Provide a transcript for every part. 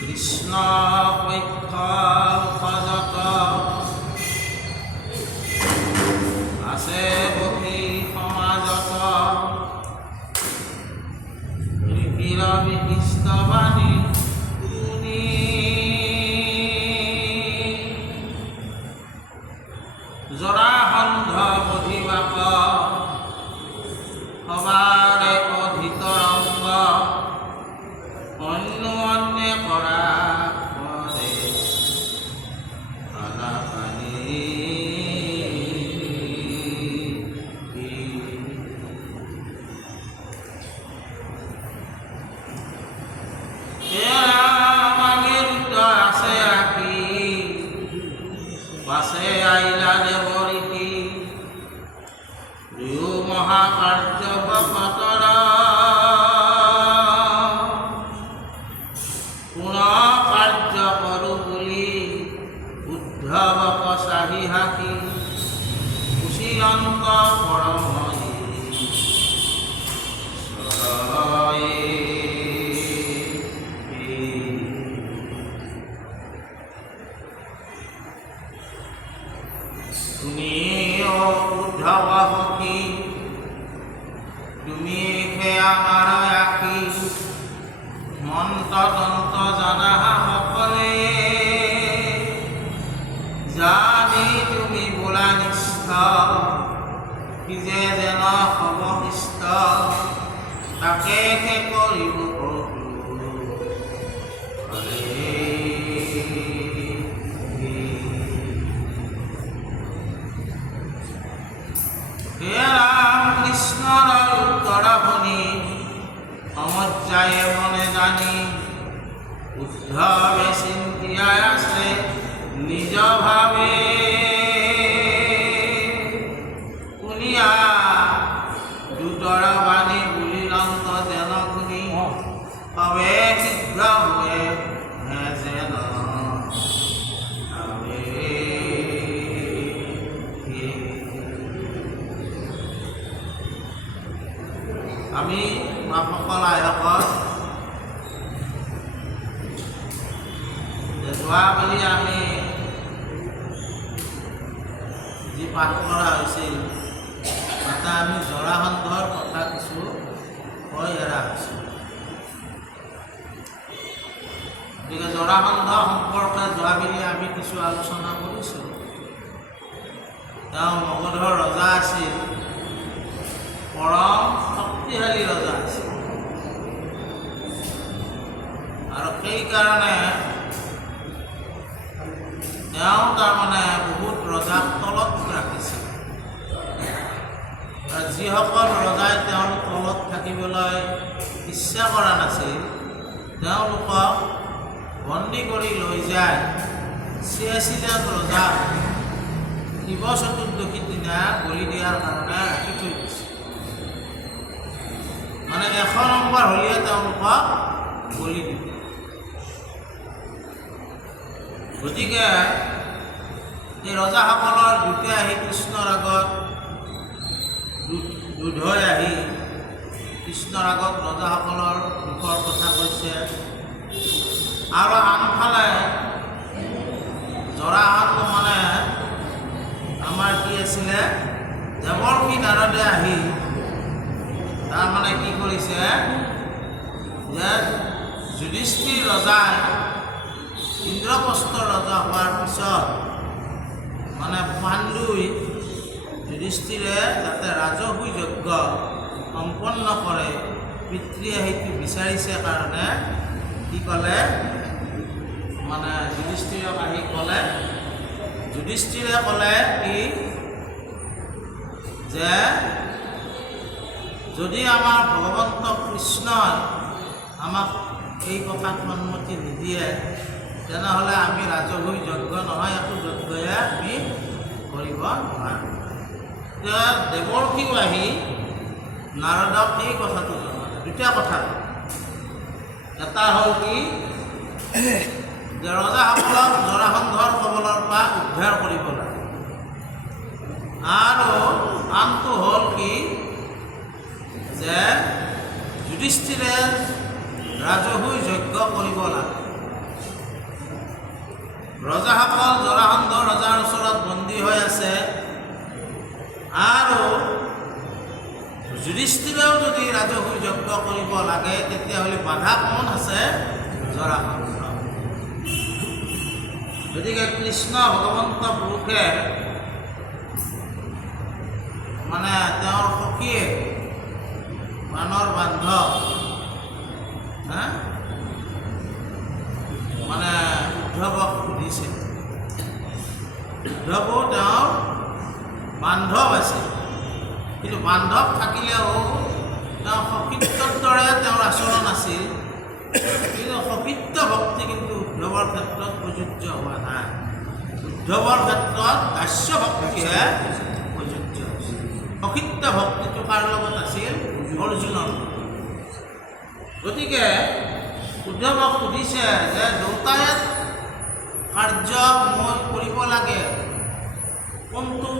কৃষ্ণ পক্ষ উপজত আছে বহি সমাজত ঋষিৰ বিশিষ্ট বাণী শুনি জৰাসন্ধ বধিবাক সবাৰে অধিতৰংগ অন্য অন্যে কৰা কৰে আলাপানি আছে আকি পাছে আইলা দেৱৰীতি দুয়ো মহাকাৰ্য বকতৰা কাৰ্য কৰো বুলি উদ্ধৱক চাহি হাকি কুশীলন্ত পৰমহি তুমি উদ্ধৱ সখী তুমি আমাৰ আখি মন্ত্ৰ তন্ত্ৰ জানা সকলে জানি তুমি বোলা নিষ্ঠ কি যে যেন সমকৃষ্ট তাকে কৰিব ৰাম কৃষ্ণৰ উত্তৰ শুনি সমজ্জায়ে মনে জানি উদ্ধৱে চিন্তিয়াই আছে নিজ ভাৱে শুনিয়া দূতৰ বাণী বুলিলন্ত যেন শুনি সবে শীঘ্ৰ हुए যেন আমি সকল আয়োজক যোৱাকালি আমি যি পাঠ কৰা হৈছিল তাতে আমি জৰাসন্ধৰ কথা কিছু কৈ এৰা হৈছিল। গতিকে জৰাসন্ধ সম্পৰ্কে যোৱাকালি আমি কিছু আলোচনা কৰিছোঁ। তেওঁ মগধৰ ৰজা আছিল, পৰম শক্তিশালী ৰজা আছিল আৰু সেইকাৰণে তেওঁ তাৰমানে বহুত ৰজাক তলত ৰাখিছিল আৰু যিসকল ৰজাই তেওঁৰ তলত থাকিবলৈ ইচ্ছা কৰা নাছিল তেওঁলোকক বন্দী কৰি লৈ যায় ৮৬জন ৰজাক শিৱ চতুৰ্দশীৰ দিনা বলি দিয়াৰ কাৰণে ৰাখি থৈ দিছিল। মানে ১০০ নম্বৰ হ'লে তেওঁলোকক বলি দিব। গতিকে এই ৰজাসকলৰ দূতে আহি কৃষ্ণৰ আগত দূত হৈ আহি কৃষ্ণৰ আগত ৰজাসকলৰ দুখৰ কথা কৈছে আৰু আনফালে জৰাসন্ধ মানে আমাৰ কি আছিলে দেৱৰ্ষি নাৰদে আহি তাৰমানে কি কৰিছে যে যুধিষ্ঠিৰ ৰজাই ইন্দ্ৰপ্ৰস্থৰ ৰজা হোৱাৰ পিছত মানে পাণ্ডুই যুধিষ্ঠিৰে যাতে ৰাজসুই যজ্ঞ সম্পন্ন কৰে পিতৃয়ে সেইটো বিচাৰিছে কাৰণে কি ক'লে মানে যুধিষ্ঠিৰক আহি ক'লে যুধিষ্ঠিৰে ক'লে কি যে যদি আমাৰ ভগৱন্ত কৃষ্ণই আমাক এই কথাত সন্মতি নিদিয়ে তেনেহ'লে আমি ৰাজসুই যজ্ঞ নহয় একো যজ্ঞয়ে আমি কৰিব নোৱাৰোঁ। দেৱৰ্ষিও আহি নাৰদক এই কথাটো জনালে। দুটা কথা, এটা হ'ল কি যে ৰজাসকলক জৰাসন্ধৰ কবলৰ পৰা উদ্ধাৰ কৰিব লাগে আৰু আনটো হ'ল কি যে যুধিষ্ঠিৰে ৰাজহুই যজ্ঞ কৰিব লাগে। ৰজাসকল জৰাসন্ধ ৰজাৰ ওচৰত বন্দী হৈ আছে আৰু যুধিষ্ঠিৰেও যদি ৰাজহুই যজ্ঞ কৰিব লাগে তেতিয়াহ'লে বাধা কোন আছে? জৰাসন্ধ। গতিকে কৃষ্ণ ভগৱন্ত পুৰুষে মানে তেওঁৰ সখীয়ে প্ৰাণৰ বান্ধৱ মানে উদ্ধৱক সুধিছে। উদ্ধৱো তেওঁৰ বান্ধৱ আছিল, কিন্তু বান্ধৱ থাকিলেও তেওঁ সখীত্বৰ দৰে তেওঁৰ আচৰণ আছিল, কিন্তু সখীত্ব ভক্তি কিন্তু উদ্ধৱৰ ক্ষেত্ৰত প্ৰযোজ্য হোৱা নাই। উদ্ধৱৰ ক্ষেত্ৰত দাস্য ভক্তিহে প্ৰযোজ্য হৈছিল। সখীত্ব ভক্তিটো কাৰ লগত আছিল? অৰ্জুনৰ লগত। গতিকে উদ্ধৱক সুধিছে যে দেউতাই কাৰ্য মই কৰিব লাগে, কোনটো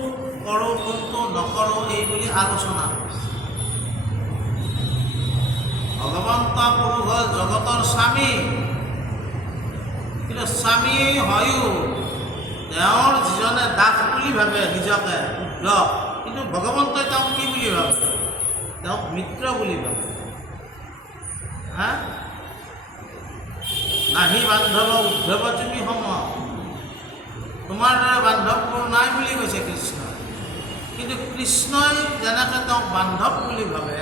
কৰোঁ কোনটো নকৰোঁ এই বুলি আলোচনা কৰিছে। ভগৱন্ত পুৰুষ হ'ল জগতৰ স্বামী, কিন্তু স্বামী হয়ো তেওঁৰ যিজনে দাস বুলি ভাবে নিজকে উদ্ধৱ, কিন্তু ভগৱন্তই তেওঁক কি বুলি ভাবে? তেওঁক মিত্ৰ বুলি ভাবে। নাহি বান্ধৱ উদ্ধৱ তুমি সম, তোমাৰ দৰে বান্ধৱবোৰ নাই বুলি কৈছে কৃষ্ণ। কিন্তু কৃষ্ণই যেনেকৈ তেওঁক বান্ধৱ বুলি ভাবে,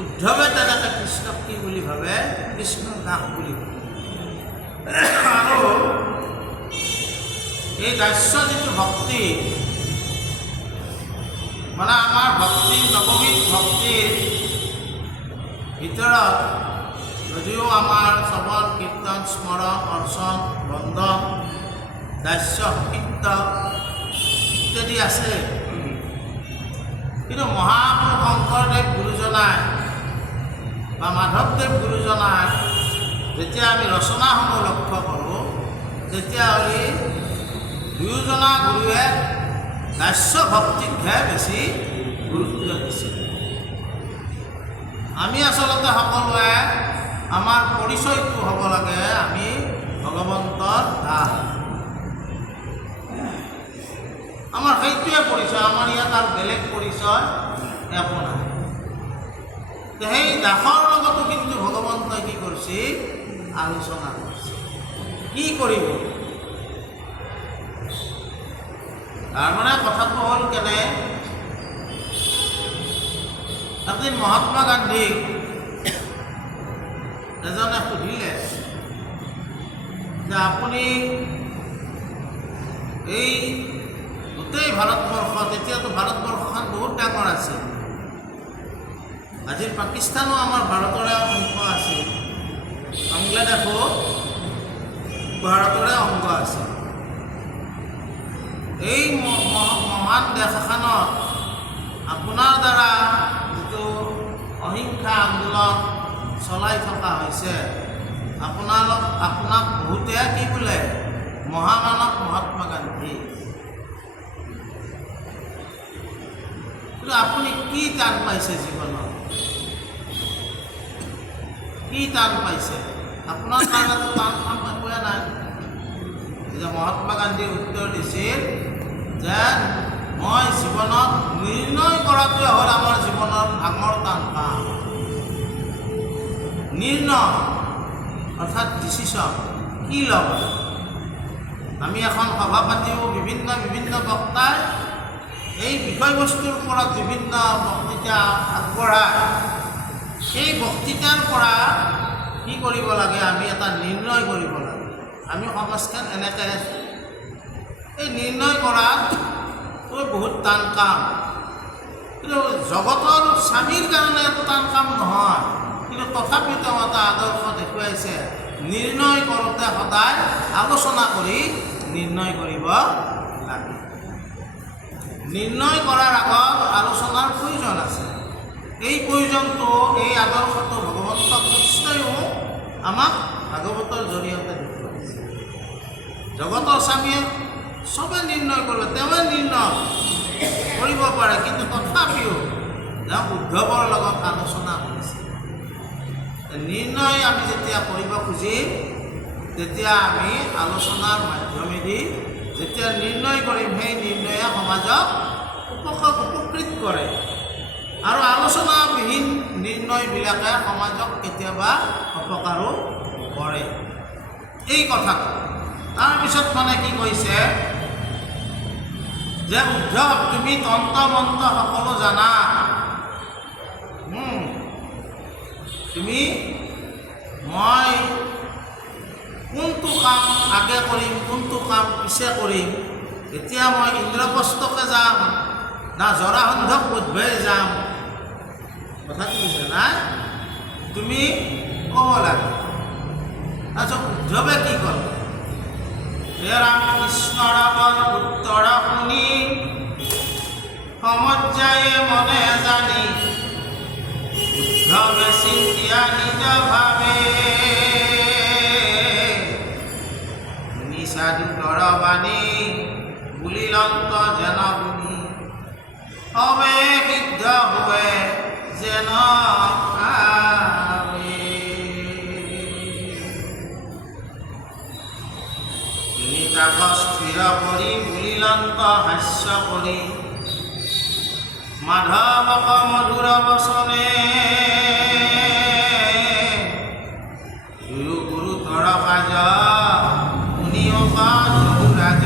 উদ্ধৱে তেনেকৈ কৃষ্ণক কি বুলি ভাবে? কৃষ্ণৰ দাস বুলি ভাবে। আৰু এই দাস্য যিটো ভক্তি, মানে আমাৰ ভক্তিৰ নৱবিধ ভক্তিৰ ভিতৰত যদিও আমাৰ শ্ৰৱণ কীৰ্তন স্মৰণ অৰ্চন বন্ধন দাস্য সতীত্ব ইত্যাদি আছে, কিন্তু মহাপুৰুষ শংকৰদেৱ গুৰুজনাই বা মাধৱদেৱ গুৰুজনাই যেতিয়া আমি ৰচনাসমূহ লক্ষ্য কৰোঁ, তেতিয়াহ'লে দুয়োজনা গুৰুৱে দাস্য ভক্তিকহে বেছি গুৰুত্ব দিছিল। আমি আচলতে সকলোৱে আমাৰ পৰিচয়টো হ'ব লাগে আমি ভগৱন্তৰ দাস। আমাৰ সেইটোৱে পৰিচয়, আমাৰ ইয়াত আৰু বেলেগ পৰিচয় একো নাই। সেই দাসৰ লগতো কিন্তু ভগৱন্তই কি কৰিছে? আলোচনা কৰিছে। কি কৰিব? তাৰমানে কথাটো হ'ল কেনে, এদিন মহাত্মা গান্ধীক এজনে সুধিলে যে আপুনি এই গোটেই ভাৰতবৰ্ষত, এতিয়াতো ভাৰতবৰ্ষখন বহুত ডাঙৰ আছিল, আজিৰ পাকিস্তানো আমাৰ ভাৰতৰে অংশ আছিল, বাংলাদেশো ভাৰতৰে অংগ আছিল। এই মহান দেশ এখনত আপোনাৰ দ্বাৰা যিটো অহিংসা আন্দোলন চলাই থকা হৈছে, আপোনাক বহুতে কি বোলে? মহামানৱ মহাত্মা গান্ধী। কিন্তু আপুনি কি টান পাইছে জীৱনত? কি টান পাইছে? আপোনাৰ কাৰণেতো টান কাম একোৱে নাই। যে মহাত্মা গান্ধীৰ উত্তৰ দিছিল যে মই জীৱনত নিৰ্ণয় কৰাটোৱে হ'ল আমাৰ জীৱনৰ ডাঙৰ টান কাম। নিৰ্ণয় অৰ্থাৎ ডিচিশ্যন কি ল'ব। আমি এখন সভা পাতিও বিভিন্ন বক্তাই এই বিষয়বস্তুৰ ওপৰত বিভিন্ন বক্তৃতা আগবঢ়ায়। সেই বক্তৃতাৰ পৰা কি কৰিব লাগে? আমি এটা নিৰ্ণয় কৰিব লাগে। আমি সমাজখন এনেকৈ আছোঁ, এই নিৰ্ণয় কৰাটো বহুত টান কাম, কিন্তু জগতৰ স্বামীৰ কাৰণে এইটো টান কাম নহয়। কিন্তু তথাপিও তেওঁ এটা আদৰ্শ দেখুৱাইছে, নিৰ্ণয় কৰোঁতে সদায় আলোচনা কৰি নিৰ্ণয় কৰিব লাগে। নিৰ্ণয় কৰাৰ আগত আলোচনাৰ প্ৰয়োজন আছে। এই প্ৰয়োজনটো, এই আদৰ্শটো ভগৱন্ত কৃষ্ণইও আমাক ভাগৱতৰ জৰিয়তে দেখুৱাইছে। জগতৰ স্বামীয়ে চবে নিৰ্ণয় কৰিব, তেওঁৱে নিৰ্ণয় কৰিব পাৰে, কিন্তু তথাপিও তেওঁ উদ্ধৱৰ লগত আলোচনা কৰিছে। নিৰ্ণয় আমি যেতিয়া কৰিব খুজিম, তেতিয়া আমি আলোচনাৰ মাধ্যমেদি যেতিয়া নিৰ্ণয় কৰিম, সেই নিৰ্ণয়ে সমাজক উপকৃত কৰে। আৰু আলোচনাবিহীন নিৰ্ণয়বিলাকে সমাজক কেতিয়াবা অপকাৰো কৰে। এই কথাটো তাৰপিছত মানে কি কৈছে যে উদ্ধৱ, তুমি তন্ত্ৰ মন্ত্ৰ সকলো জানা, তুমি মই কোনটো কাম আগে কৰিম, কোনটো কাম পিছে কৰিম, এতিয়া মই ইন্দ্ৰপ্ৰস্থকে যাম না জৰাসন্ধক বধবাই যাম, কথাটো বুজা নাই, তুমি ক'ব লাগে। তাৰপিছত উদ্ধৱে কি ক'লে? হে ৰাম কৃষ্ণৰ উত্তৰ শুনি সমজ্জায়ে মনে জানি উদ্ধৱে চিন্তিয়া নিজ ভাৱে নিচাদু দৰবাণী বুলিলন্ত যেন বুনি সবে সিদ্ধ हुए যেন স্থিৰ কৰি বুলিলন্ত হাস্য কৰি মাধৱক মধুৰ বচনে গুৰুতৰ কাজ শুনি ৰাজ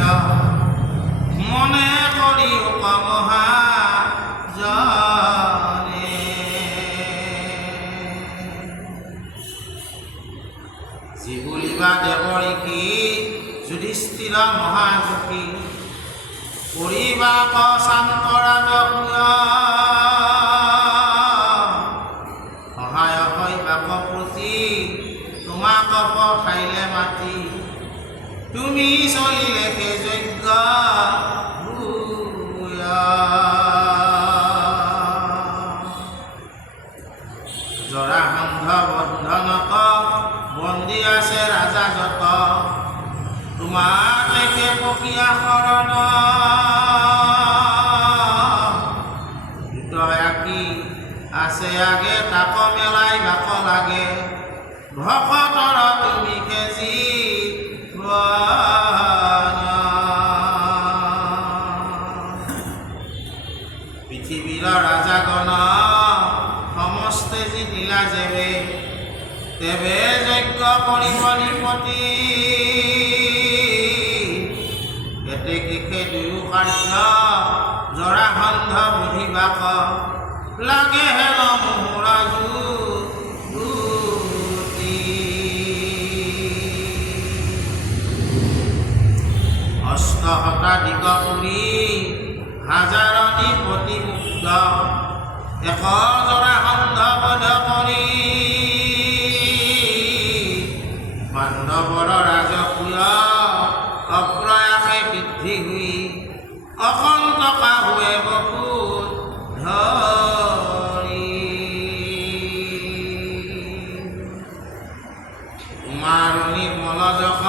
মনে কৰি মহাজনে যি বুলিবা দেৱৰীকি যুধিষ্ঠিৰ মহাযোগী কৰিবা শান্ত ৰাজকীয় সহায় হৈ বাপ প্ৰতি তোমাক পঠাইলে মাতি তুমি চলিলে কে যজ্ঞ জৰাসন্ধ বন্ধনক বন্দী আছে ৰাজা যত তোমাৰ লেখে প্ৰক্ৰিয়া শৰণ দয়াকি আছে আগে তাক মেলাই বাক লাগে ভকতৰ তুমি কেজি পৃথিৱীৰ ৰাজাগণ সমস্তে যি দিলা যেবে তেবে যজ্ঞ কৰিব নিপতি দুয়ো কাৰ্য জৰাসন্ধ বুধিবাক লাগে হেল মোহৰা যুতি অষ্ট শতাধিক পুৰী হাজাৰণী প্ৰতিমুগ্ধ এক জৰাসন্ধ বধ কৰি পাণ্ডৱৰ ৰাজকীয় অপ্ৰয়াসে বৃদ্ধি হুই অসন্তকা হুৱে বকুত ধৰি তোমাৰ নিৰ্মল যশ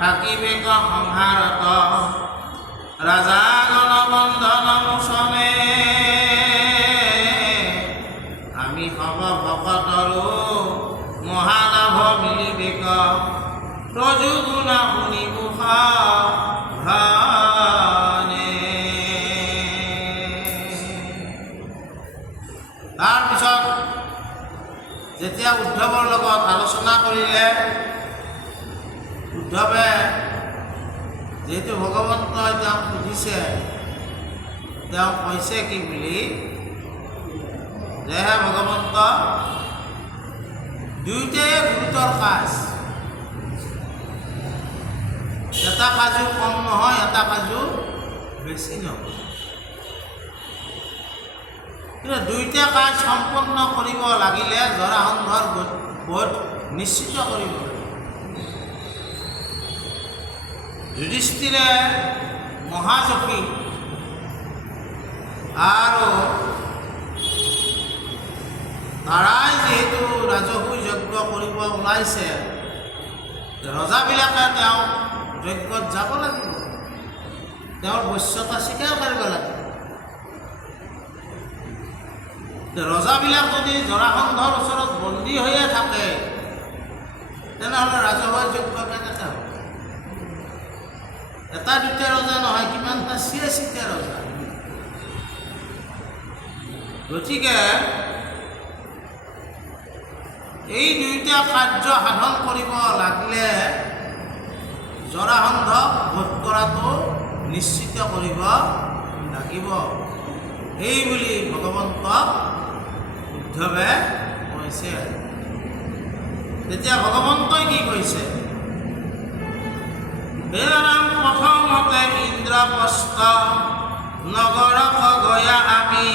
থাকিবেক সংহাৰত ৰাজাগণ বন্ধন মোচনে আমি হব ভকতৰো মহালাভ মিলিবেক ৰজুগুণ শুনি তাৰপিছত যেতিয়া উদ্ধৱৰ লগত আলোচনা কৰিলে, উদ্ধৱে যিহেতু ভগৱন্তই তেওঁক সুধিছে, তেওঁ কৈছে কি বুলি যে হে ভগৱন্ত, দুয়োটাই গুৰুতৰ কাজ, এটা কাজো কম নহয়, এটা কাজো বেছি নহয়, কিন্তু দুইটা কাজ সম্পন্ন কৰিব লাগিলে জৰাসন্ধৰ বধ নিশ্চিত কৰিব লাগিব। যুধিষ্ঠিৰে মহাযোগী আৰু তাৰাই যিহেতু ৰাজসূয় যজ্ঞ কৰিব ওলাইছে, ৰজাবিলাকে তেওঁক যজ্ঞত যাব লাগিব। তেওঁৰ বশ্যতা স্বীকাৰ কৰিব লাগে। ৰজাবিলাক যদি জৰাসন্ধৰ ওচৰত বন্দী হৈয়ে থাকে তেনেহ'লে ৰাজহুৱা যজ্ঞ কেনেকৈ হ'ব? এটা দুটা ৰজা নহয়, কিমানটা ৮৬টা ৰজা। গতিকে এই দুইটা কাৰ্য সাধন কৰিব লাগিলে জৰাসন্ধক বধ কৰাটো নিশ্চিত কৰিব লাগিব। এই বুলি ভগৱন্তক উদ্ধৱে কৈছে। তেতিয়া ভগৱন্তই কি কৈছে? হে ৰাম, প্ৰথমতে ইন্দ্ৰপ্ৰস্থ নগৰক গয়া আমি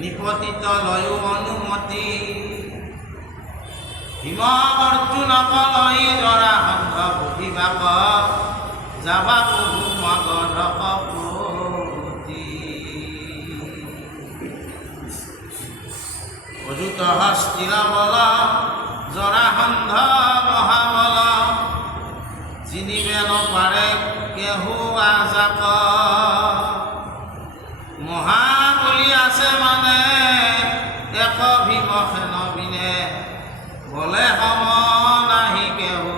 নিপতিত লয়ো অনুমতি ভীম অৰ্জুনক লৈ জৰাসন্ধ বুধিবাক যাবা বহু মগধক প্ৰতি অযুত হস্তিৰ বল জৰাসন্ধ মহাবল জিনিবে নপাৰে কেহু আজাক মহাবলী আছে মানে এক ভীম সেন বিনে বলে সম নাহি কেহু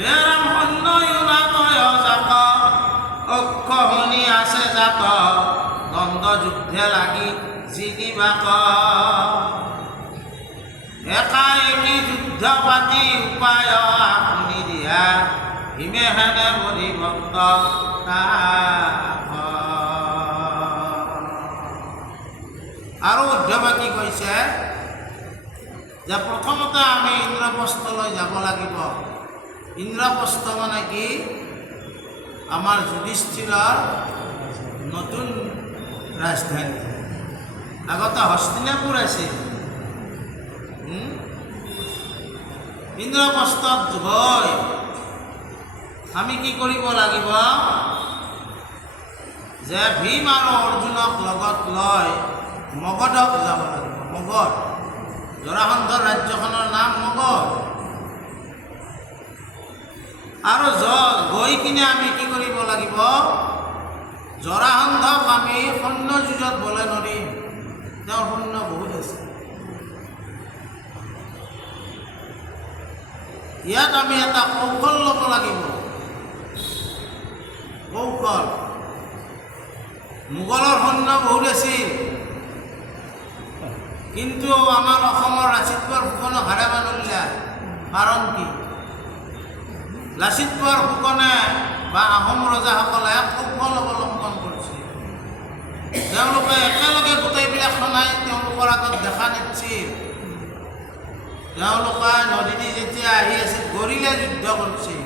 ৰাম সৈন্যয়ো নাতয় জাত অক্ষহনি আছে জাত দ্বন্দ্ব যুদ্ধে লাগি জিনিবাক একাএকি যুদ্ধ পাতি উপায় আপুনি দিয়া ভীমে হেনে বধিভক্ত আৰু উদ্ধৱে কি কৈছে যে প্ৰথমতে আমি ইন্দ্ৰপ্ৰস্থলৈ যাব লাগিব। ইন্দ্ৰপ্ৰস্থ মানে কি? আমাৰ যুধিষ্ঠিৰৰ নতুন ৰাজধানী। আগতে হস্তিনাপুৰ আছিল। ইন্দ্ৰপ্ৰস্থত গৈ আমি কি কৰিব লাগিব যে ভীম আৰু অৰ্জুনক লগত লৈ মগধক যাব লাগিব। মগধ, জৰাসন্ধৰ ৰাজ্যখনৰ নাম মগধ। আৰু গৈ কিনে আমি কি কৰিব লাগিব? জৰাসন্ধক আমি সৈন্য যুঁজত বলে নৰিম, তেওঁৰ সৈন্য বহুত আছে। ইয়াত আমি এটা কৌশল ল'ব লাগিব। কৌশল। মোগলৰ সৈন্য বহুত আছিল, কিন্তু আমাৰ অসমৰ লাচিত বৰফুকনক হাৰাব নোৱাৰিলে। কাৰণ কি? লাচিত বৰফুকনে বা আহোম ৰজাসকলে কৌশল অৱলম্বন কৰিছিল। তেওঁলোকে একেলগে গোটেইবিলাক সনাই তেওঁলোকৰ আগত দেখা নিছিল। তেওঁলোকে নদী যেতিয়া আহি আছিল গৰিলা যুদ্ধ কৰিছিল।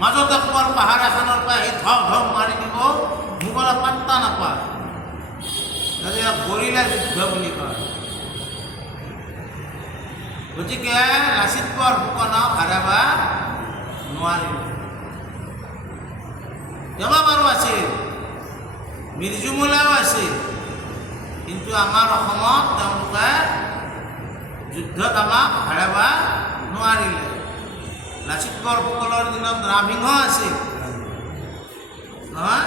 মাজতে ক'ৰ পাহাৰ এখনৰ পৰা আহি ধম ধম মাৰি দিব, মোগলে পাত্তা নাপায়। গৰিলা যুদ্ধ বুলি কয়। গতিকে লাচিত বৰফুকনক হাৰাব নোৱাৰিল। কেইবাবাৰো আছিল, মিৰ্জুমলাও আছিল, কিন্তু আমাৰ অসমত তেওঁলোকে যুদ্ধত আমাক হাৰাব নোৱাৰিলে। লাচিত বৰফুকনৰ দিনত ৰামসিংহ আছিল নহয়?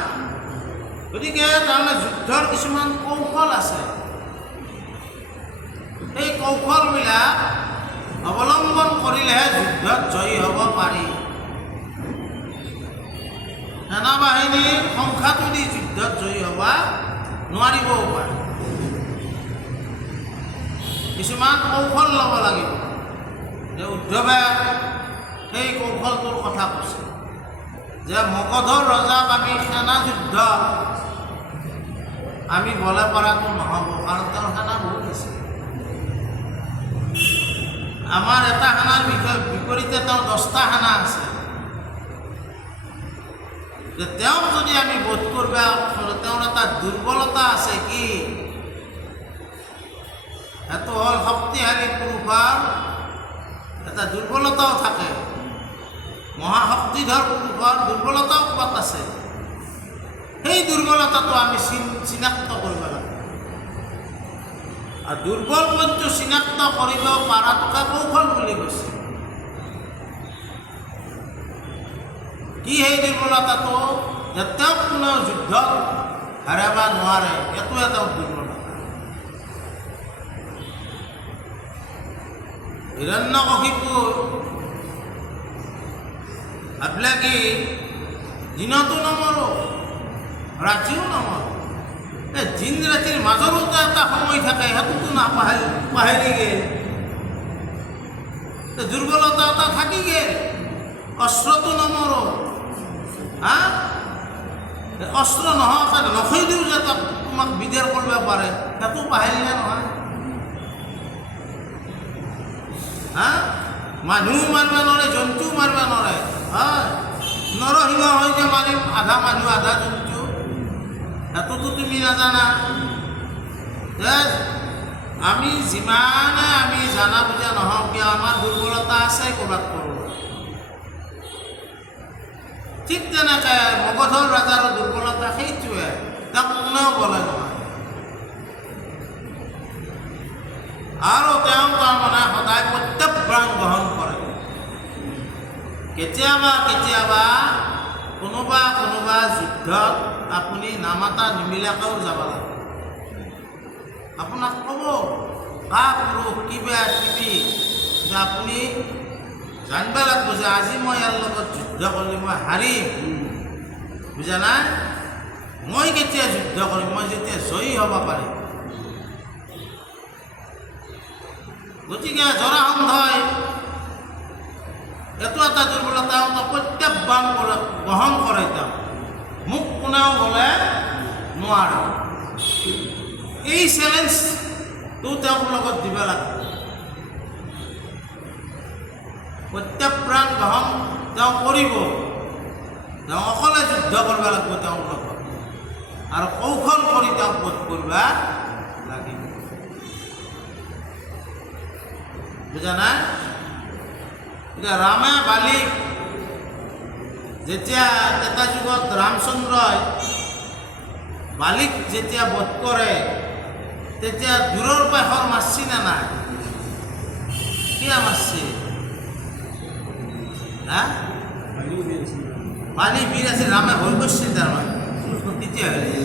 গতিকে তাৰমানে যুদ্ধৰ কিছুমান কৌশল আছে। এই কৌশলবিলাক অৱলম্বন কৰিলেহে যুদ্ধত জয়ী হ'ব পাৰি। সেনাবাহিনীৰ সংখ্যাটো দি যুদ্ধত জয়ী হ'ব নোৱাৰিবও পাৰে। কিছুমান কৌশল ল'ব লাগিব। যে উদ্ধৱে সেই কৌশলটোৰ কথা কৈছে যে মগধৰ ৰজাক আমি সেনা যুদ্ধ আমি বলে পৰাটো নহ'ব, কাৰণ তেওঁৰ সেনা বহুত আছে। আমাৰ এটা সেনাৰ বিপৰীতে তেওঁৰ 10টা সেনা আছে। যে তেওঁক যদি আমি বোধ কৰিব, তেওঁৰ এটা দুৰ্বলতা আছে। কি? সেইটো হ'ল শক্তিশালী পুৰুষৰ এটা দুৰ্বলতাও থাকে। মহাশক্তিধৰ পুৰুষৰ দুৰ্বলতাও ক'ৰবাত আছে। সেই দুৰ্বলতাটো আমি চিনাক্ত কৰিব লাগে। আৰু দুৰ্বল পইণ্টটো চিনাক্ত কৰিব পৰাটোকে কৌশল বুলি কৈছে। কি সেই দুৰ্বলতাটো? যে তেওঁক কোনো যুদ্ধত হাৰাব নোৱাৰে, এইটোৱে তেওঁৰ দুৰ্বলতা। হিৰণ্যকশিপুৰ ভাবিলে কি দিনতো নমৰো, ৰাতিও নমৰো, এই দিন ৰাতিৰ মাজৰতো এটা সময় থাকে, সেইটোতো পাহৰি গেল। দুৰ্বলতা এটা থাকি গেল, অস্ত্ৰটো নমৰো, হা অস্ত্ৰ নোহোৱাকৈ নখৈ দিওঁ যে তোমাক বিদাৰ কৰিব পাৰে, সেইটো পাহৰিলে নহয়। হা মানুহ মাৰিব নোৱাৰে, জন্তুও মাৰিব নোৱাৰে। হয়, নৰসিংহ হৈ যে মাৰিম, আধা মানুহ আধা জন্তু, সেইটোতো তুমি নাজানা। আমি যিমানে আমি জানা বুজা নহওঁ কিয়, আমাৰ দুৰ্বলতা আছে ক'ৰবাত ক'ৰবাত। ঠিক তেনেকৈ মগধৰ ৰজাৰ দুৰ্বলতা সেইটোৱে, তাক কোনেও বলে নহয়। আৰু তেওঁ তাৰমানে সদায় প্ৰত্যাহ্বান গ্ৰহণ কৰে। কেতিয়াবা কেতিয়াবা কোনোবা কোনোবা যুদ্ধত আপুনি নামাতা নিমিলাকেও যাব লাগে। আপোনাক ক'ব পুৰুষ কিবা কিবি, যে আপুনি জানিব লাগিব যে আজি মই ইয়াৰ লগত যুদ্ধ কৰিলে মই হাৰিম, বুজা নাই? মই কেতিয়া যুদ্ধ কৰিম? মই যেতিয়া জয়ী হ'ব পাৰিম। গতিকে জৰাসন্ধই এইটো এটা দুৰ্বলতা, প্ৰত্যাহ্বান গ্ৰহণ কৰে। তেওঁ মোক কোনেও বোলে নোৱাৰে, এই চেলেঞ্জটো তেওঁৰ লগত দিব লাগে। প্ৰত্যাহ্বান গ্ৰহণ তেওঁ কৰিব, তেওঁ অকলে যুদ্ধ কৰিব লাগিব তেওঁৰ লগত, আৰু কৌশল কৰি তেওঁ বধ কৰিব লাগিব। বুজা নাই? এতিয়া ৰামে বালিক যেতিয়া এটা যুগত ৰামচন্দ্ৰই বালিক যেতিয়া বধ কৰে, তেতিয়া দূৰৰ পৰা শৰ মাৰছি নে নাই? কিয় মাৰছি? হা বালি বীৰ আছিল, ৰামে ভয় কৰিছিল তাৰমানে। তেতিয়াহ'লে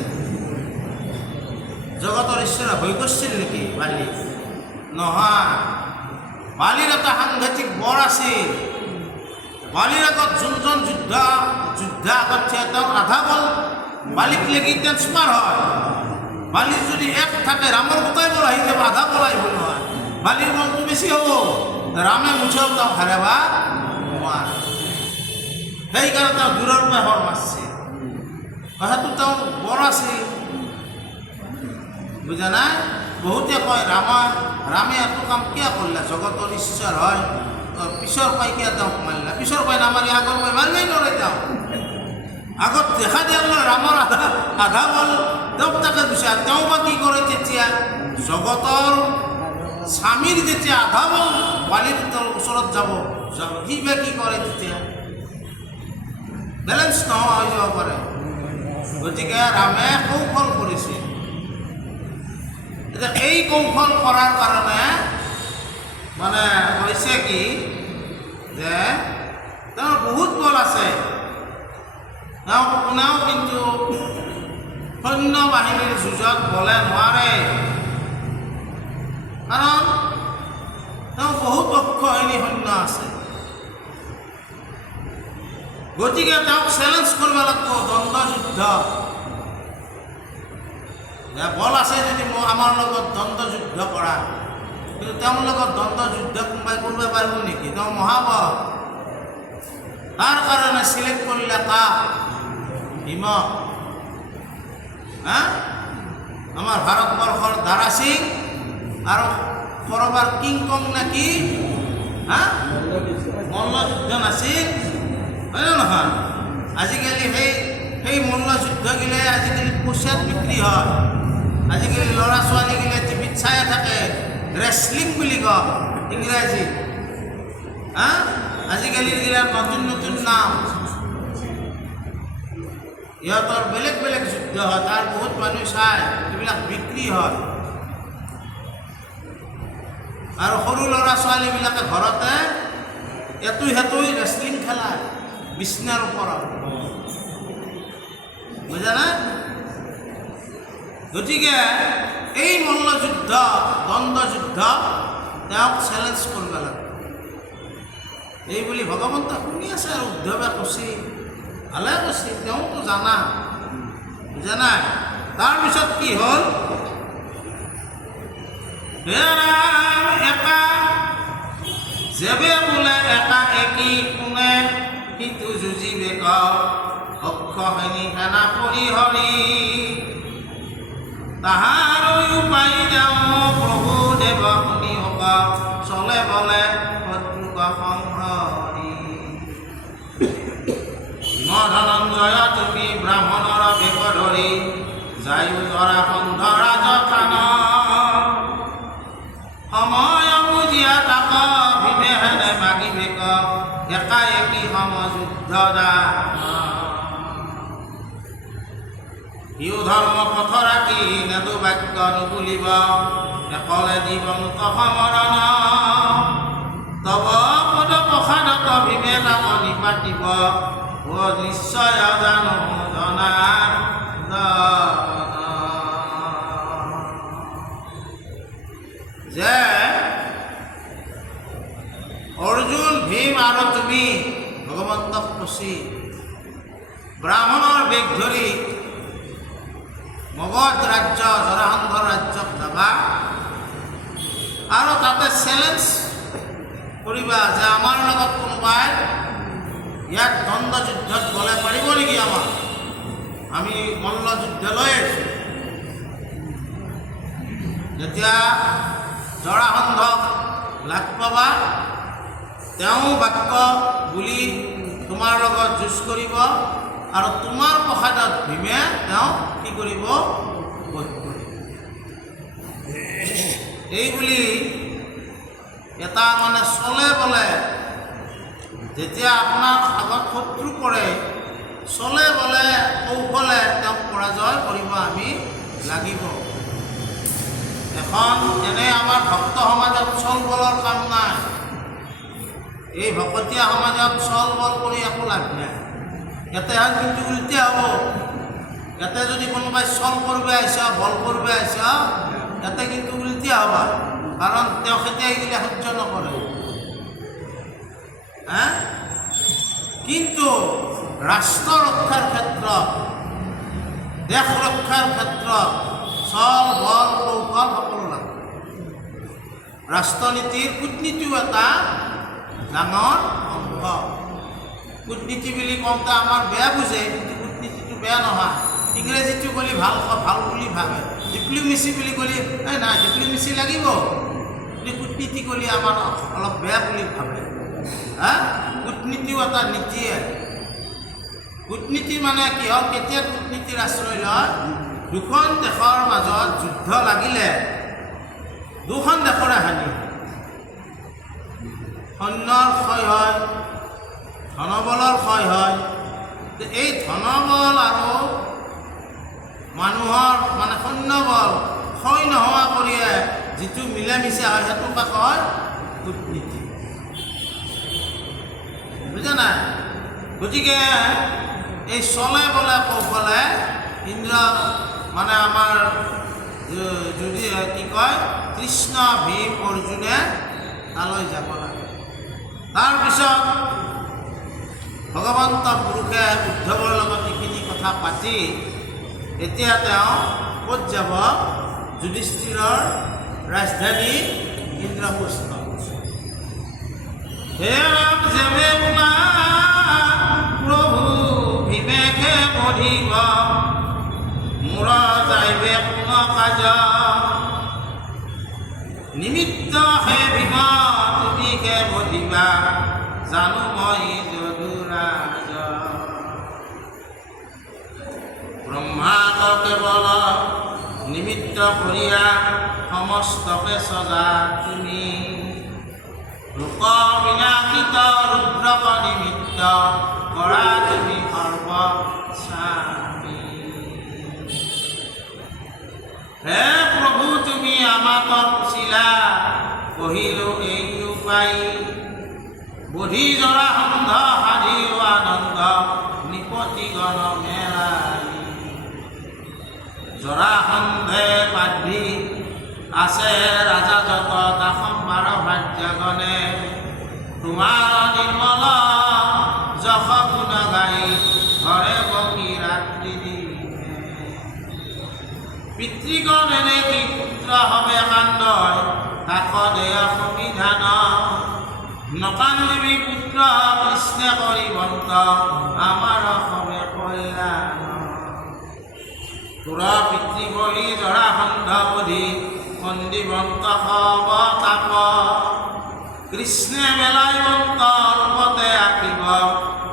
জগতৰ ঈশ্বৰে ভয় কৰিছিল নেকি বালি? নহয়, বালিৰ এটা সাংঘাতিক বৰ আছিল। বালিৰ আগত যোনজন যোদ্ধা আগত তেওঁৰ আধা বল বালিক লাগি ট্ৰেন্সফাৰ হয়। বালিৰ যদি এক থাকে, ৰামৰ গোটাই বল আহি যাব, আধা বল আহিব নহয়। বালিৰ বলটো বেছি হ'ব, ৰামে মুঠেও তেওঁক হাৰাব নোৱাৰে। সেইকাৰণে তেওঁ দূৰৰ পৰা শৰ মাৰছে। কথাটো তেওঁৰ বৰ আছিল, বুজা নাই? বহুতে কয় ৰামে এইটো কাম কিয় কৰিলে? জগতৰ ঈশ্বৰ হয়, পিছৰ পাই কিয় তেওঁক মাৰিলা? পিছৰ পাই নামাৰি আগৰ পাই মাৰিবই নোৱাৰে। তেওঁ আগত দেখা দিয়া ৰামৰ আধা বল তেওঁক তাকে দিছে। তেওঁ বা কি কৰে তেতিয়া? জগতৰ স্বামীৰ যেতিয়া আধা বল বালিৰ ওচৰত যাব, সি বা কি কৰে তেতিয়া? বেলেঞ্চ নোহোৱা হৈ যাব পাৰে। গতিকে ৰামে কৌশল কৰিছিল। এতিয়া এই কৌশল কৰাৰ কাৰণে মানে হৈছে কি, যে তেওঁৰ বহুত বল আছে, তেওঁ কোনেও কিন্তু সৈন্য বাহিনীৰ যুঁজত বলে নোৱাৰে, কাৰণ তেওঁ বহুত অক্ষয়নী সৈন্য আছে। গতিকে তেওঁক চেলেঞ্জ কৰিব লাগিব দ্বন্দ্ব যুদ্ধ। বল আছে যদি আমাৰ লগত দ্বন্দ্ব যুদ্ধ কৰা, কিন্তু তেওঁৰ লগত দ্বন্দ্ব যুদ্ধ কোনোবাই কৰিব পাৰিব নেকি? তেওঁ মহাবল। তাৰ কাৰণে চিলেক্ট কৰিলে কাক? ভীমক। আমাৰ ভাৰতবৰ্ষৰ দাৰা সিং আৰু কৰবাৰ কিং কং নেকি, মল্লযুদ্ধ নাছিল, হয় নে নহয়? আজিকালি সেই মল্লযুদ্ধগিলে আজিকালি পইচাত বিক্ৰী হয়। আজিকালি ল'ৰা ছোৱালীগিলে টিভিত চাই থাকে, ৰেচলিং বুলি কয় ইংৰাজী। আজিকালি এইগিলাৰ নতুন নতুন নাম, ইহঁতৰ বেলেগ বেলেগ যুদ্ধ হয়, তাৰ বহুত মানুহ চায়, এইবিলাক বিক্ৰী হয়। আৰু সৰু ল'ৰা ছোৱালীবিলাকে ঘৰতে এটুই হেতুই ৰেচলিং খেলায় বিছনাৰ ওপৰত, বুজানে? গতিকে এই মল্লযুদ্ধ দ্বন্দ্বযুদ্ধ তেওঁক চেলেঞ্জ কৰিব লাগে। এই বুলি ভগৱন্ত শুনি আছে আৰু উদ্ধৱে কৈছে, ভালে কৈছে, তেওঁতো জানা, বুজা নাই? তাৰপিছত কি হ'ল, একা যেবে বোলে একা একি কোনে সিটো যুঁজিবে অক্ষখিনি সেনা পৰিহৰি তাহাৰ উপায় যাওঁ প্ৰভু দেৱ শুনি হক চলে বলে শত্ৰুক সংহৰি ধনঞ্জয় তুমি ব্ৰাহ্মণৰ বেশ ধৰি যায়ো জৰাসন্ধ ৰাজখান সময় বুজিয়া তাক বিবেহেনে মাগিবেক একা একি সম যুদ্ধ দান ইউ ধৰ্ম পথ ৰাখি নেদু বাক্য নুবুলিব একলে জীৱন্ত সমৰণ তব পদ প্ৰসাদক ভীমে নাম নিপাতিব ও নিশ্চয় জানো জনাৰ যে অৰ্জুন ভীম আৰু তুমি ভগৱন্তক কৈছি ব্ৰাহ্মণৰ বেশ ধৰি মগধ ৰাজ্য জৰাসন্ধ ৰাজ্যক যাবা আৰু তাতে চেলেঞ্জ কৰিবা যে আমাৰ লগত কোনোবাই ইয়াত দ্বন্দ্বযুদ্ধত গ'লে পাৰিব নেকি? আমি মল্লযুদ্ধ লৈ আছোঁ। যেতিয়া জৰাসন্ধক লাগ পাবা তেওঁ বাক্য বুলি তোমাৰ লগত যুঁজ কৰিব আৰু তোমাৰ প্ৰসাদত ভীমে তেওঁ কি কৰিব? বধ কৰিব। এই বুলি এটা মানে চলে বলে যেতিয়া আপোনাৰ আগত শত্ৰু পৰে চলে বলে কৌশলে তেওঁক পৰাজয় কৰিব আমি লাগিব। এখন এনে আমাৰ ভক্ত সমাজত চল বলৰ কাম নাই। এই ভকতীয়া সমাজত চল বল কৰি একো লাভ নাই। ইয়াতে কিন্তু উল্টে হ'ব। ইয়াতে যদি কোনোবাই চল কৰিব আহিছ বল কৰিব আহিছ ইয়াতে কিন্তু উল্টে হ'ব, কাৰণ তেওঁ খেতি আহিলে সহ্য নকৰে। কিন্তু ৰাষ্ট্ৰ ৰক্ষাৰ ক্ষেত্ৰত দেশ ৰক্ষাৰ ক্ষেত্ৰত চল বল কৌশল সকলো লাগে। ৰাষ্ট্ৰনীতিৰ কূটনীতিও এটা ডাঙৰ অংশ। কূটনীতি বুলি কওঁতে আমাৰ বেয়া বুজে, কিন্তু কূটনীতিটো বেয়া নহয়। ইংৰাজীটো ক'লে ভাল বুলি ভাবে, ডিপ্ল'মেচি বুলি ক'লে নাই ডিপ্ল'মেচি লাগিব, কিন্তু কূটনীতি ক'লে আমাৰ অলপ বেয়া বুলি ভাবে। কূটনীতিও এটা নীতিয়ে। কূটনীতি মানে কি হ'ল, কেতিয়া কূটনীতিৰ আশ্ৰয় লয়? দুখন দেশৰ মাজত যুদ্ধ লাগিলে দুখন দেশৰে হানি, সৈন্যৰ ক্ষয় হয়, ধনবলৰ ক্ষয় হয়। এই ধনবল আৰু মানুহৰ মানে সৈন্যবল ক্ষয় নোহোৱা কৰিয়ে যিটো মিলামিচা হয় সেইটোকে কয় কূটনীতি, বুজা নাই? গতিকে এই চলে বলে কৌশলে ইন্দ্ৰ মানে আমাৰ যদি কি কয় কৃষ্ণ ভীম অৰ্জুনে তালৈ যাব লাগে। তাৰপিছত ভগৱন্ত পুৰুষে উদ্ধৱৰ লগত এইখিনি কথা পাতি এতিয়া তেওঁ ক'ত যাব? যুধিষ্ঠিৰৰ ৰাজধানী ইন্দ্ৰপ্ৰস্থ। হে ৰাম যেবে বোলা প্ৰভু ভীমেকে বধিব মোৰ যাইবে কোন কাজ নিমিত্ত হে ভীম তুমিকে বধিবা জানো মই যদুৰাজ ব্ৰহ্মাক কেৱল নিমিত্ত কৰিয়া সমস্তকে সজা তুমি লোক বিনাশিত ৰুদ্ৰক নিমিত্ত কৰা তুমি সৰ্বস্বামী। হে প্ৰভু তুমি আমাক কৈছিলা কহিল এই উপায় বুধি জৰাসন্ধ হাৰিও আনন্দ নিপতি গণ মেলাই জৰাসন্ধে বান্ধি আছে ৰাজা যত দাসম বাৰ ভাৰ্যাগণে তোমাৰ নিৰ্মল যশ গুণ গাই ঘৰে বহি ৰাত্ৰি দিনে পিতৃগণে দেখি পুত্ৰ হবে কান্দয় কাষ দেয় সংবিধান নকান্দিবি পুত্ৰ কৃষ্ণে কৰি বন্ত আমাৰ হবে কল্যাণ তোৰ পিতৃ বলি জৰাসন্ধ বধি কন্দিবন্ত হব তাপ কৃষ্ণে মেলাই বন্ত ৰূপতে আঁকিব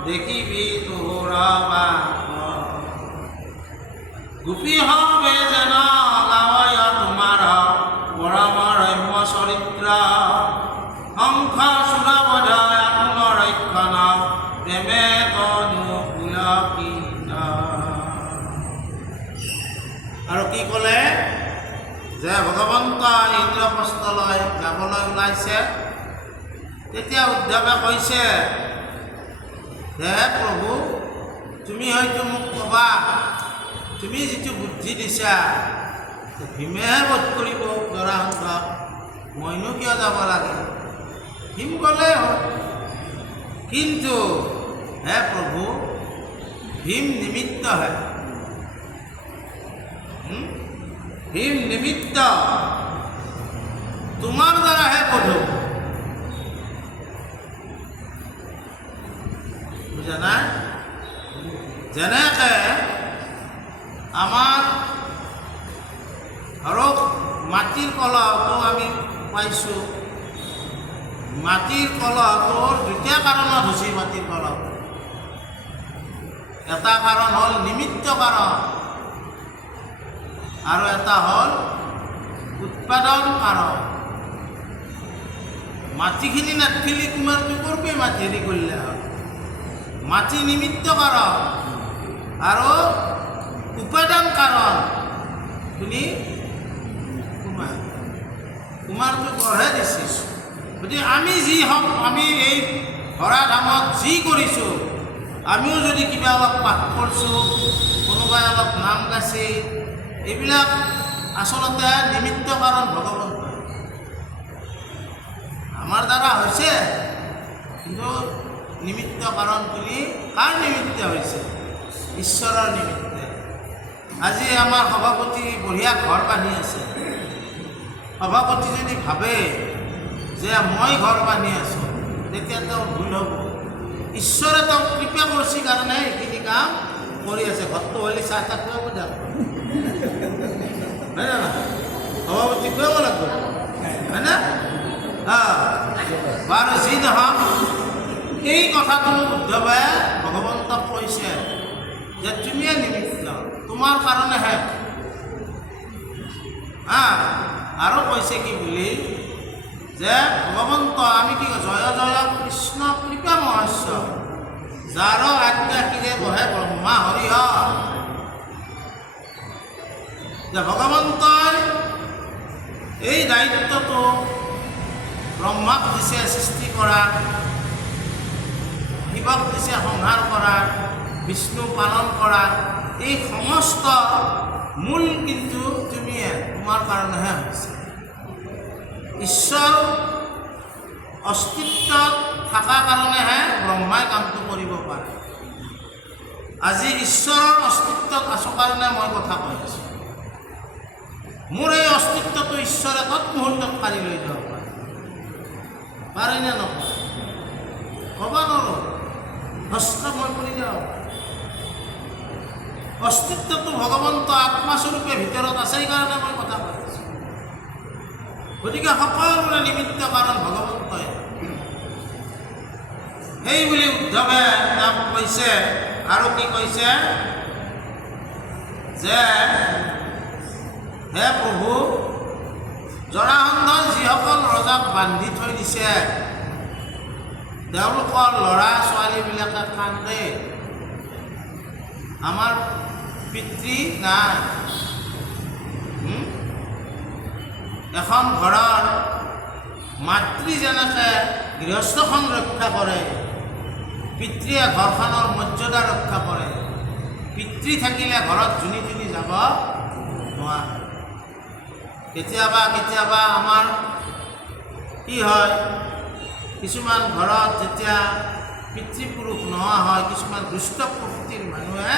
দেখিবি তোৰ বাপ গোপী হবে যেন লাৱয় তোমাৰ পৰম ৰম্য চৰিত্ৰ শংখ সুৰবধ আত্মৰক্ষণ প্ৰেমে তনু পুলকিত আৰু কি ক'লে যে ভগৱন্ত ইন্দ্ৰপ্ৰস্থলৈ যাবলৈ ওলাইছে তেতিয়া উদ্ধৱে কৈছে যে প্ৰভু তুমি হয়তো মোক ক'বা তুমি যিটো বুদ্ধি দিছা ভীমেহে বধ কৰিব জৰাসন্ধক মইনো কিয় যাব লাগে ভীম গ'লেই হ'ল কিন্তু হে প্ৰভু ভীম নিমিত্তহে ভীম নিমিত্ত তোমাৰ দ্বাৰাহে বধ হ'ব বুজা নাই যেনেকৈ আমাৰ ধৰক মাটিৰ কলহটো আমি পাইছোঁ মাটিৰ কলহটোৰ দুটা কাৰণত হৈছে মাটিৰ কলহ এটা কাৰণ হ'ল নিমিত্ত কাৰণ আৰু এটা হ'ল উৎপাদন কাৰণ মাটিখিনি নাথাকিলে তোমাৰ কি কৰবি মাটি হেৰি কৰিলে হ'ল মাটি নিমিত্ত কাৰণ আৰু উপাদান কাৰণ তুমি কুমাৰটো গঢ়ে দিছিছ গতিকে আমি যি হওক আমি এই ধৰাধামত যি কৰিছোঁ আমিও যদি কিবা অলপ পাঠ কৰিছোঁ কোনোবাই অলপ নাম গাইছে এইবিলাক আচলতে নিমিত্ত কাৰণ ভগৱন্ত আমাৰ দ্বাৰা হৈছে কিন্তু নিমিত্ত কাৰণ তুমি কাৰ নিমিত্তে হৈছে ঈশ্বৰৰ নিমিত্তে আজি আমাৰ সভাপতি বঢ়িয়া ঘৰ বান্ধি আছে সভাপতি যদি ভাবে যে মই ঘৰ বান্ধি আছোঁ তেতিয়া তেওঁ ভুল হ'ব ঈশ্বৰে তেওঁক কৃপা কৰিছে কাৰণে এইখিনি কাম কৰি আছে ঘৰটো হ'লে চাহ তাহ খুৱাব যাব হয় না সভাপতি খুৱাব লাগিব হয় না বাৰু যি নহওক এই কথাটো উদ্ধৱে ভগৱন্তক কৈছে যে তুমিয়ে নিমিত্ত তোমাৰ কাৰণেহে আৰু কৈছে কি বুলি যে ভগৱন্ত আমি কি জয় জয় কৃষ্ণ কৃপা মহস্য যাৰ আজ্ঞাশীৰে বহে ব্ৰহ্মা হৰিহ যে ভগৱন্তই এই দায়িত্বটো ব্ৰহ্মাক দিছে সৃষ্টি কৰা শিৱক দিছে সংহাৰ কৰা বিষ্ণু পালন কৰা এই সমস্ত মূল কিন্তু তুমিয়ে তোমাৰ কাৰণেহে হৈছে ঈশ্বৰ অস্তিত্বত থকা কাৰণেহে ব্ৰহ্মাই কামটো কৰিব পাৰে আজি ঈশ্বৰৰ অস্তিত্বত আছোঁ কাৰণে মই কথা কৈ আছোঁ মোৰ এই অস্তিত্বটো ঈশ্বৰে তৎমুহূৰ্তত কাঢ়ি লৈ যাব পাৰে নে নকৰে ক'ব নোৱাৰোঁ ভস্ম মই কৰি যাওঁ অস্তিত্বটো ভগৱন্ত আত্মাস্বৰূপে ভিতৰত আছে সেইকাৰণে মই কথা কৈ আছোঁ গতিকে সকলোৰে নিমিত্ত কাৰণ ভগৱন্তই সেই বুলি উদ্ধৱে তাক কৈছে আৰু কি কৈছে যে হে প্ৰভু জৰাসন্ধই যিসকল ৰজাক বান্ধি থৈ দিছে তেওঁলোকৰ ল'ৰা ছোৱালীবিলাকে কান্দে আমাৰ পিতৃ নাই এখন ঘৰৰ মাতৃ যেনেকৈ গৃহস্থখন ৰক্ষা কৰে, পিতৃয়ে ঘৰখনৰ মৰ্যাদা ৰক্ষা কৰে। পিতৃ থাকিলে ঘৰত যোনি তোনি যাব নোৱাৰে। কেতিয়াবা কেতিয়াবা আমাৰ কি হয়, কিছুমান ঘৰত যেতিয়া পিতৃপুৰুষ নোহোৱা হয়, কিছুমান দুষ্ট প্ৰকৃতিৰ মানুহে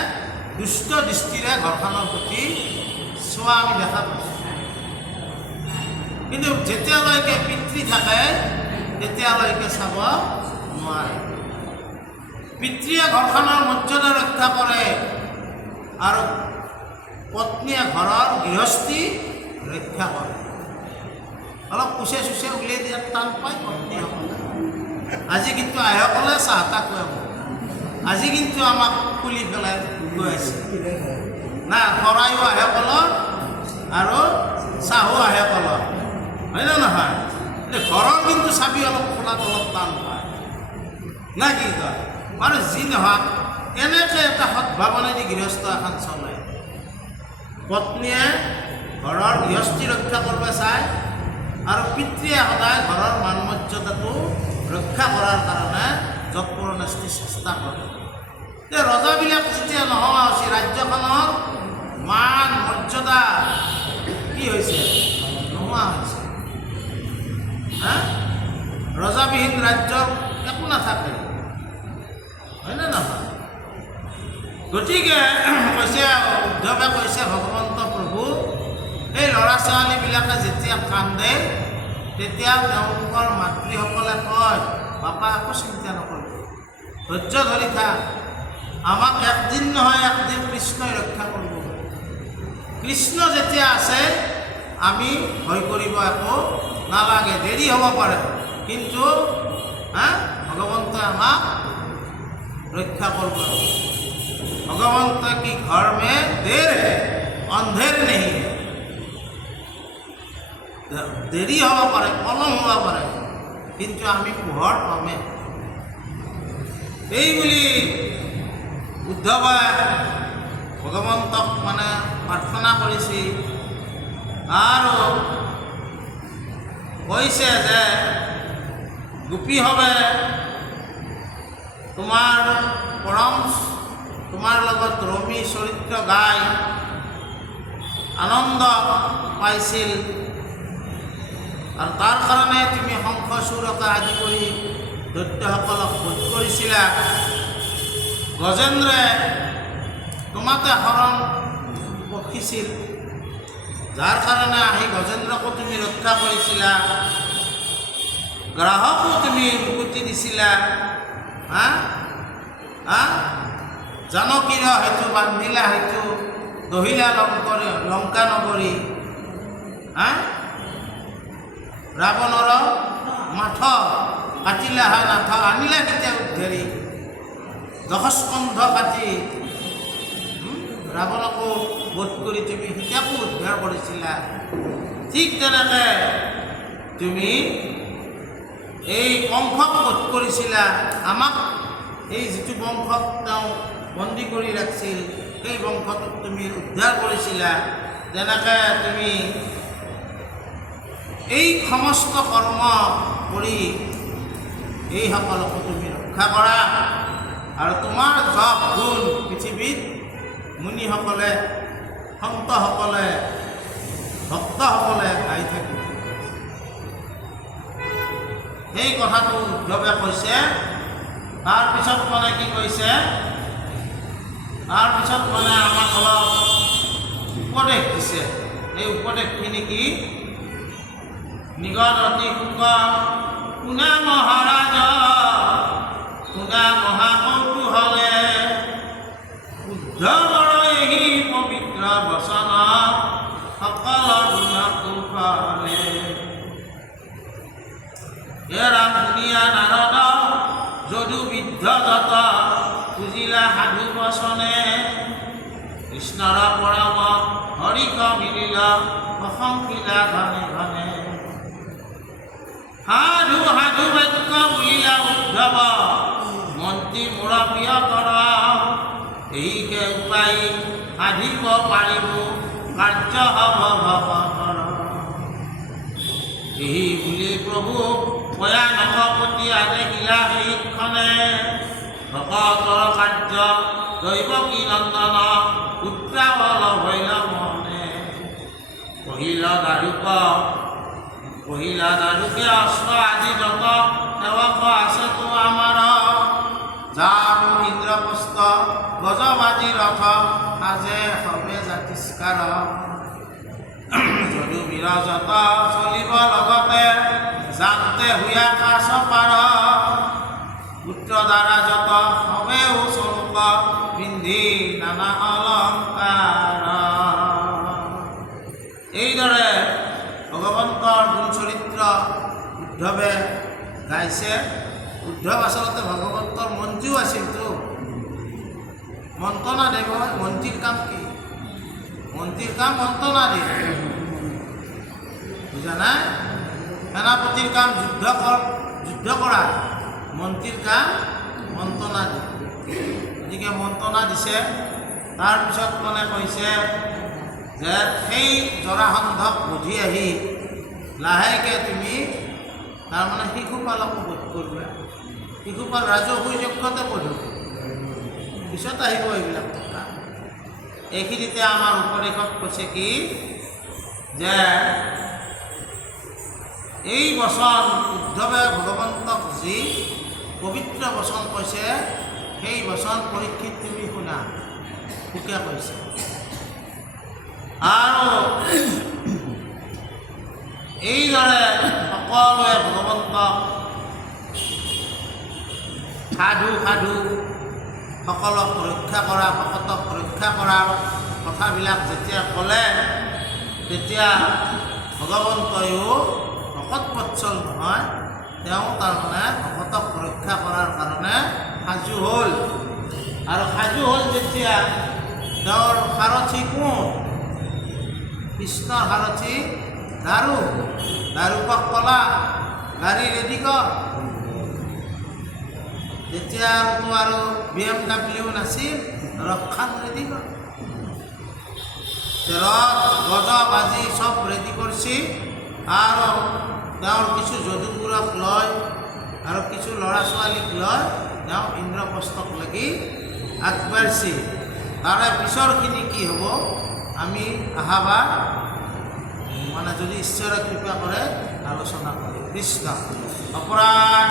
দুষ্ট দৃষ্টিৰে ঘৰখনৰ প্ৰতি চোৱা আমি দেখা পাওঁ। কিন্তু যেতিয়ালৈকে পিতৃ থাকে তেতিয়ালৈকে চাব নোৱাৰে। পিতৃয়ে ঘৰখনৰ মৰ্যাদা ৰক্ষা কৰে আৰু পত্নীয়ে ঘৰৰ গৃহস্থী ৰক্ষা কৰে। অলপ কুচে চুচে উলিয়াই দিয়াত টান পায় পত্নীসকলে। আজি কিন্তু আইসকলে চাহ তাহ খুৱাব, আজি কিন্তু আমাক খুলি পেলাই খুৱাইছে না, শৰাইও আহে কলত আৰু চাহো আহে কলত, হয় নে নহয়? ঘৰৰ কিন্তু চাবি অলপ খোলাত অলপ টান পায় না কি কয়? আৰু যি নহওক এনেকৈ এটা সদ্ভাৱনেদি গৃহস্থ এখন চলে। পত্নীয়ে ঘৰৰ গৃহস্থী ৰক্ষা কৰিব চায় আৰু পিতৃয়ে সদায় ঘৰৰ মান মৰ্যাদাটো ৰক্ষা কৰাৰ কাৰণে যৎপৰোনাস্তি চেষ্টা কৰে। এই ৰজাবিলাক যেতিয়া নোহোৱা হৈছে, ৰাজ্যখনৰ মান মৰ্যাদা কি হৈছে? নোহোৱা হৈছে। ৰজাবিহীন ৰাজ্যৰ একো নাথাকে, হয়নে নহয়? গতিকে কৈছে উদ্ধৱে কৈছে, ভগৱন্ত প্ৰভু, এই ল'ৰা ছোৱালীবিলাকে যেতিয়া কান্দে তেতিয়া তেওঁলোকৰ মাতৃসকলে কয়, বাপা একো চিন্তা নকৰিব, ধৈৰ্য ধৰি থাক, আমাক একদিন নহয় একদিন কৃষ্ণই ৰক্ষা কৰিব। কৃষ্ণ যেতিয়া আছে আমি ভয় কৰিব একো নালাগে, দেৰি হ'ব পাৰে কিন্তু ভগৱন্তই আমাক ৰক্ষা কৰিব। ভগৱন্ত কি ঘৰ মে দেৰ হে অন্ধেৰ নেহি, দেৰি হ'ব পাৰে, পলম হ'ব পাৰে, কিন্তু আমি পোহৰ পামে। এই বুলি উদ্ধৱে ভগৱন্তক মানে প্ৰাৰ্থনা কৰিছে আৰু কৈছে যে গোপীভাৱে তোমাৰ লগত ৰমি চৰিত্ৰ গাই আনন্দ পাইছিল আৰু তাৰ কাৰণে তুমি শংখ চূড়কা আদি কৰি দৈত্যসকলক বধ কৰিছিলা। গজেন্দ্ৰে তোমাতে শৰণ বখিছিল, যাৰ কাৰণে আহি গজেন্দ্ৰকো তুমি ৰক্ষা কৰিছিলা, গ্ৰাহকো তুমি মুকুতি দিছিলা। জানকীৰ সেইটো বান্ধিলা, সেইটো দহিলা লংকা নগৰী। ৰাৱণৰ মাথ কাটিলা নাথ আনিলা কেতিয়া উদ্ধৰি, দশস্কন্ধ কাটি ৰাৱণকো বধ কৰি তুমি সীতাকো উদ্ধাৰ কৰিছিলা। ঠিক তেনেকৈ তুমি এই কংসক বধ কৰিছিলা, আমাক এই যিটো বংশক তেওঁ বন্দী কৰি ৰাখিছিল সেই বংশটোক তুমি উদ্ধাৰ কৰিছিলা। যেনেকৈ তুমি এই সমস্ত কৰ্ম কৰি এইসকলকো তুমি ৰক্ষা কৰা আৰু তোমাৰ যশ গুণ পৃথিৱীত মুনিসকলে, সন্তসকলে, ভক্তসকলে গাই থাকিব। সেই কথাটো উদ্ধৱে কৈছে। তাৰপিছত মানে কি কৈছে, তাৰপিছত মানে আমাক অলপ উপদেশ দিছে। এই উপদেশখিনি কি? নিগদ অতি সুখ শুনা মহাৰাজ, শুনা মহাকৌতূহলে, উদ্ধৱৰ এই পবিত্ৰ বচন সকল গুণ কুশলে। এৰা শুনিয়া নাৰদ যদু বিদ্ধ যত, বুজিলা সাধু বচনে, কৃষ্ণৰ পৰম হৰিক মিলিল প্ৰশংসিলা ঘনে ঘনে। সাধু সাধু বাক্য বুলিলা উদ্ধৱ, মন্ত্ৰী মোৰ প্ৰিয় কৰ, এইকে উপায় সাধিব পাৰিব কাৰ্য হব ভৱতৰ। এই বুলি প্ৰভু ভয়ানক প্ৰতি আদেশিলা সেইক্ষণে ভকতৰ কাৰ্য দৈৱকী নন্দন উত্ৰাৱল ভৈল মনে কহিলা দাৰুকে অস্ত্ৰ আদি যত সেৱক আছেতো আমাৰ যাৰ ইন্দ্ৰপ্ৰস্থ গজবাজি ৰথ সাজে সবে জাতিষ্কাৰ যদু বিৰজত চলিব লগতে জানতে হুয়া কাছ পাৰ পুত্ৰ দ্বাৰা যত সবেও চলুক পিন্ধি নানা অলংকাৰ এইদৰে ভগৱন্তৰ গুণ চৰিত্ৰ উদ্ধৱে গাইছে। উদ্ধৱ আচলতে ভগৱন্তৰ মন্ত্ৰীও আছিলতো। মন্ত্ৰণা দেৱ মন্ত্ৰীৰ কাম কি? মন্ত্ৰীৰ কাম মন্ত্ৰণা দিয়ে, বুজা নাই? সেনাপতিৰ কাম যুদ্ধ কৰা, মন্ত্ৰীৰ কাম মন্ত্ৰণা দিয়ে। গতিকে মন্ত্ৰণা দিছে। তাৰপিছত মানে কৈছে যে সেই জৰাসন্ধক বুঝি আহি লাহেকৈ তুমি তাৰমানে শিশুপালকো বোধ কৰিবা। শিশুপাল ৰাজহুই যজ্ঞতে পঢ়িব, পিছত আহিব এইবিলাক কথা। এইখিনিতে আমাৰ উপদেশক কৈছে কি যে এই বচন উদ্ধৱে ভগৱন্তক যি পবিত্ৰ বচন কৈছে সেই বচন পৰীক্ষিত তুমি শুনা, সুকে কৈছে। আৰু এইদৰে সকলোৱে ভগৱন্তক সাধু সকলক ৰক্ষা কৰা, ভকতক ৰক্ষা কৰাৰ কথাবিলাক যেতিয়া ক'লে তেতিয়া ভগৱন্তয়ো ভকত বৎসল নহয়, তেওঁ তাৰমানে ভকতক ৰক্ষা কৰাৰ কাৰণে সাজু হ'ল। আৰু সাজু হ'ল যেতিয়া তেওঁৰ সাৰথি কোন? কৃষ্ণৰ সাৰথি দাৰুকক ক'লা গাড়ী ৰেডি কৰ। যেতিয়া আৰু BMW নাছিল, ৰক্ষান ৰেডি কৰ। ৰথ গজ বাজি চব ৰেডি কৰিছে। আৰু তেওঁৰ কিছু যদুপুৰক লয় আৰু কিছু ল'ৰা ছোৱালীক লয় তেওঁ ইন্দ্ৰপ্ৰস্থক লাগি আগবাঢ়িছে। তাৰে পিছৰখিনি কি হ'ব আমি আহাবাৰ মানে যদি ঈশ্বৰে কৃপা কৰে আলোচনা কৰিম। কৃষ্ণ অপৰাধ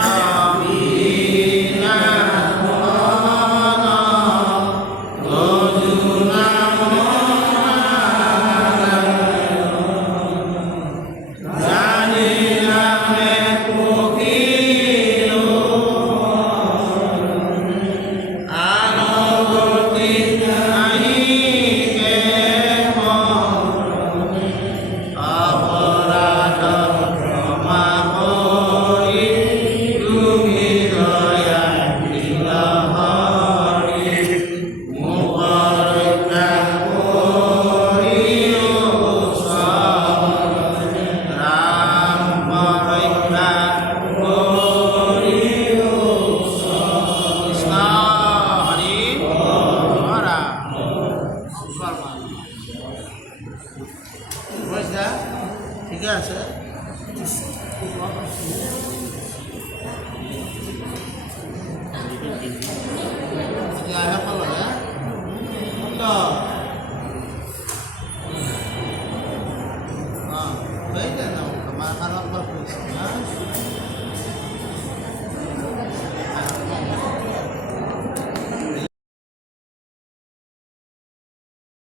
ঠিকে আছে। আহে ক'লে অঁ, আমাৰ কাৰোবাৰ কৈছে